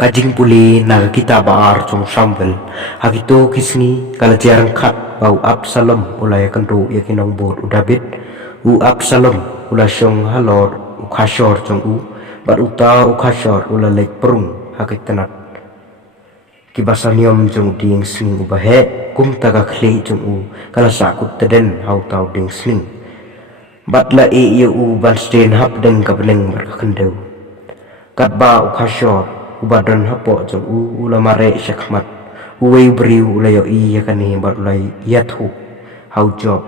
Kajing puli naga kita baar trong Samuel hagito kisni kala jarang khat bau Absalom ulaya kandu yakinong bor u David u Absalom ula syong halor u khashor trong u bat uta u khashor ula lek perung hakitanat kibasaniom trong ding sning u bahe kum taga khle trong u kala sakut teden hau tau ding sning bat la e u ban sten hap deng kabneng berkendeu kat ba u khashor ubadan hapo jong ula mare syakmat uwei briu ula yo i yakani bat ulai yathu hau job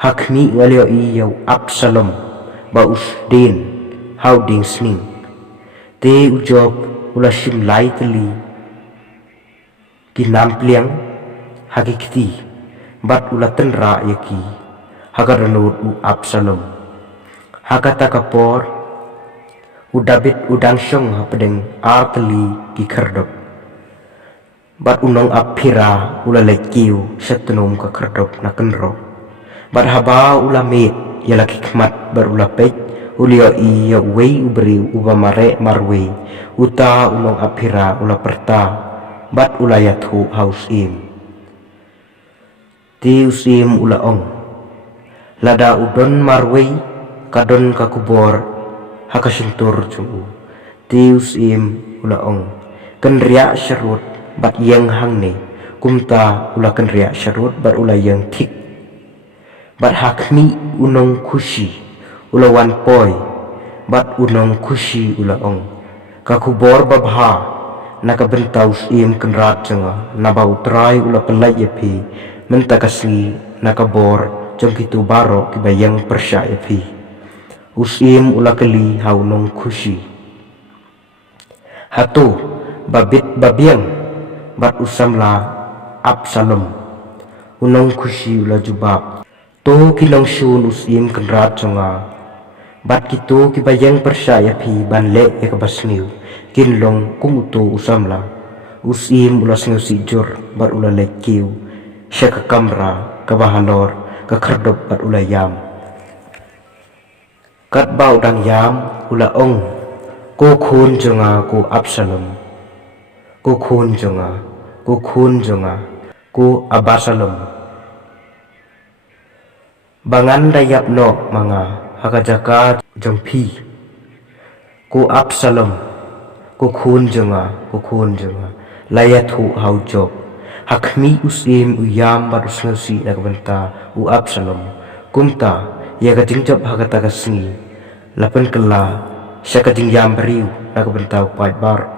hakmi ngalio i yau Absalom ba usdin hau ding sning te u job ula sim lai teli kinam pliang hakikti bat ula tenra yaki hagaranut u Absalom hakata kapor u David udang syong hapedeng arteli ki kerdop bat unong apira ula lekiu setenum ka kerdop na kenro bat haba ula met yala kikmat bar ula pek ulio i ya wei ubri uba mare marwe uta unong apira ula perta bat ula yathu haus im ti usim ula ong lada udon marwe kadon kakubor hakasintur chung tius im ula ong kenria syarut bat yang hangne kumta ula kenria syarut bat ula yang thik bat hakmi unong kushi ula wan poi bat unong kushi ula ong kakubor babha nakabentaus im kenrat changa nabau trai ula pelai yapi mentakasi nakabor jongkitu baro kibayang persya yapi usim ula keli hau nong kushi hatu babit babiang bat usamla Absalom unong kushi ula jubab to kilong syun usim kenrat chonga bat kitu kibayang persaya pi banle ya kabasniu kinlong kumutu usamla usim ula sngiu sijur bat ula lekiu syaka kamra kabahalor kakardop bat ula yam kat bau dang yam ula ong ko khun jonga ko Absalom ko khun jonga ko Abasalom bangan dayap no manga hakajaka jongpi ko Absalom ko khun jonga layathu hau job hakmi usim uyam barusnasi nakbenta u Absalom kumta ya kajing job hakata kasni lapan kala sya kajing yam beriu nakbenta upai bar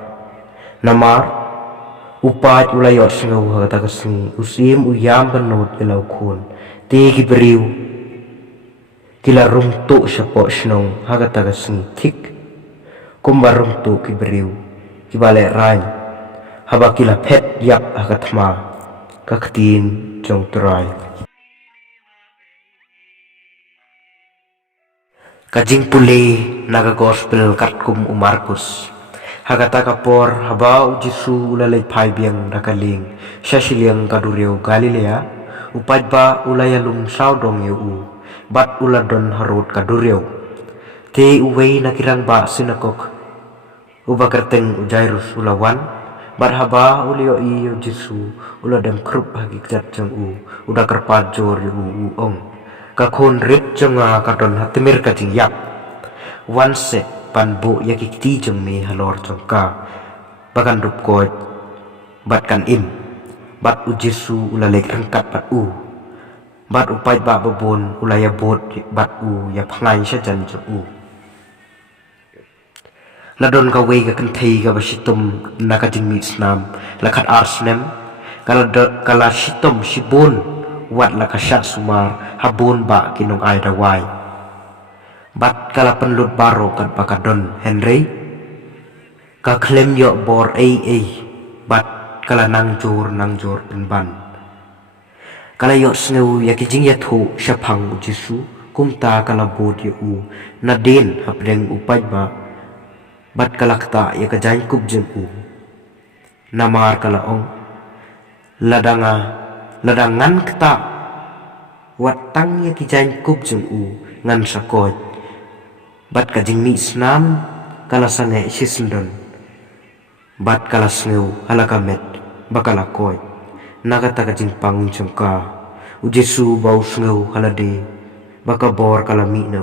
namar upai ulayot sngau hakata kasni usim uyam benut ilau khun te ki beriu kila rungtu syapo snong hakata kasni thik kumbar rungtu ki beriu ki bale rain haba kila phet yap hakatma kaktin jong trai kajing puli naga gospel katkum Markus hagata kapor haba ujisu ulalay paibiang nakaling syasiliang kaduryo Galilea upadba ulayalum saudong yu bat uladon harut kaduryo te uway nakirang ba sinakok ubakerteng Jairus ulawan bat haba ulio iyo jisu uladang krup hagikat jang udah kerpajor yu ong kakon rit jonga kadon hatimir kajing yap wanse panbo yakikti jong me halor jongka bakan dup koit bat kan im bat ujisu ulalek rengkat bat bat upai ba babon ulaya bot bat ya pangai sajan jong ladon ka wei ka kenthei ka basitum nakajing misnam lakat arsnem kala sitom sibon wat lakasat sumar habon ba kinong ay dawai bat kala penlut baro kan pakadon Henry ka klem yo bor bat kala nangjor penban kala yo sneu yakijing yathu syapang jisu kumta kala bod yo nadin hapdeng upai ba bat kala kta yakajain kub jeng namar kala ong ladangan kta watang ya kijain kub jeng ngan sakot, bat kajing ni snam kala sange sisendon bat kalas ngeu halakamet bakala koy nagata ka jingpang jangka ujesu bau ngeu halade baka bor kalami na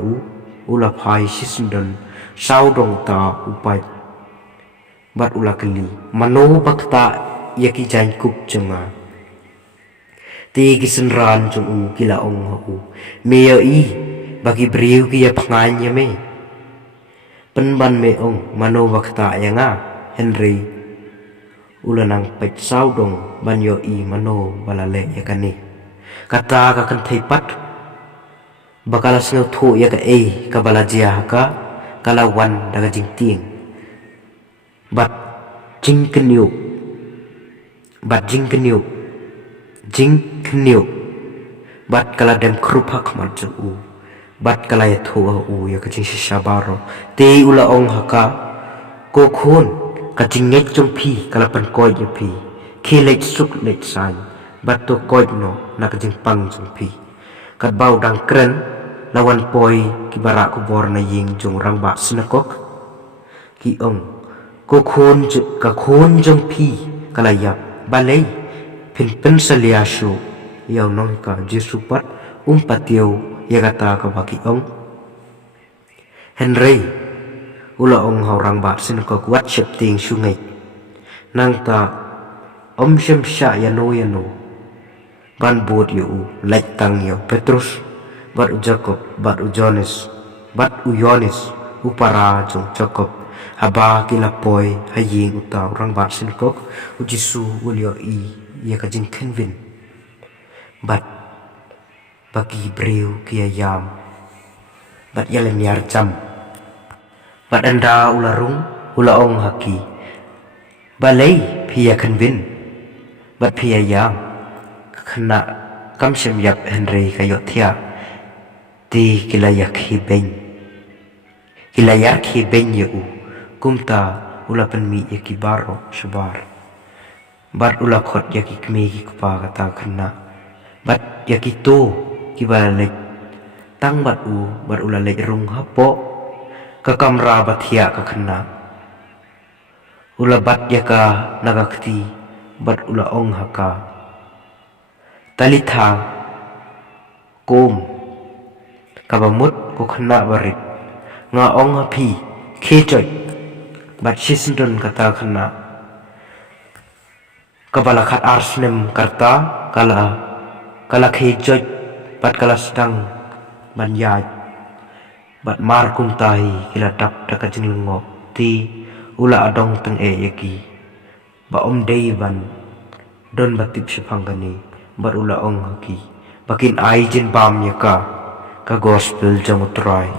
ula phai sisndon saudong ta upai bat ula kali mano bakta yaki jaikup janga ti gisenran jung kila ong hu meya i bagi briu ki ya panganya me penban me ong mano bakta yanga Henry ulanang pet saudong banyo i mano balale yakani kata ka kan thaipat bakala sneu thu ya ka ka balajia ka kalawan daga jingting bat jingkeniu bat kala dem krupak marju bat kala ya thu ya ka jing shabaro te ula ong haka ko khon ka jingek jong phi kala pan koy ya phi khilek suk lek san bat to koy no na ka jing pang jong phi kat bau dang kren lawan poi ki bara ku bor na ying jong rang ba snakok ki ong ko khon jong phi kala yap balai pen salia shu yaw nong ka jesu pat patiau ya kata ka baki ong Henry ula ong haurang ba snakok wat shep ting sungai nang ta shem sha yano ban bod yu lek tang yu Petrus bat u Jacob bat u Jonas bat u Yonis upara jong Jacob haba kila poi haying utaw rang ba sinkok u Jisu ulyo ya ka jing Kenvin bat bagi breu kia yam bat yalen yar jam bat anda ularung ula ong haki balai pia Kenvin bat pia yam kena kam sem yap Henry kayo thia ti kilayak hibeng yu kumta ula penmi yaki baro shabar bat ula khot yaki kme ki kupa kata kena bat yaki to kibalek tang bat ula lek rung hapo ka kamra bat hia ka kena ula bat yaka nagakti bat ula ong haka talitha kom kabamut ko kena barit nga ong hapi khejoi bat sisndon kata kena kabalakat arsnem karta kala khejoi bat kala sedang banyaj bat mar kum tahi kila tap taka jinlungo ti ula adong teng yaki ba dei ban don batip sipanggani bat ula ong haki bakin ai jin bam yaka ka gospel jamutrai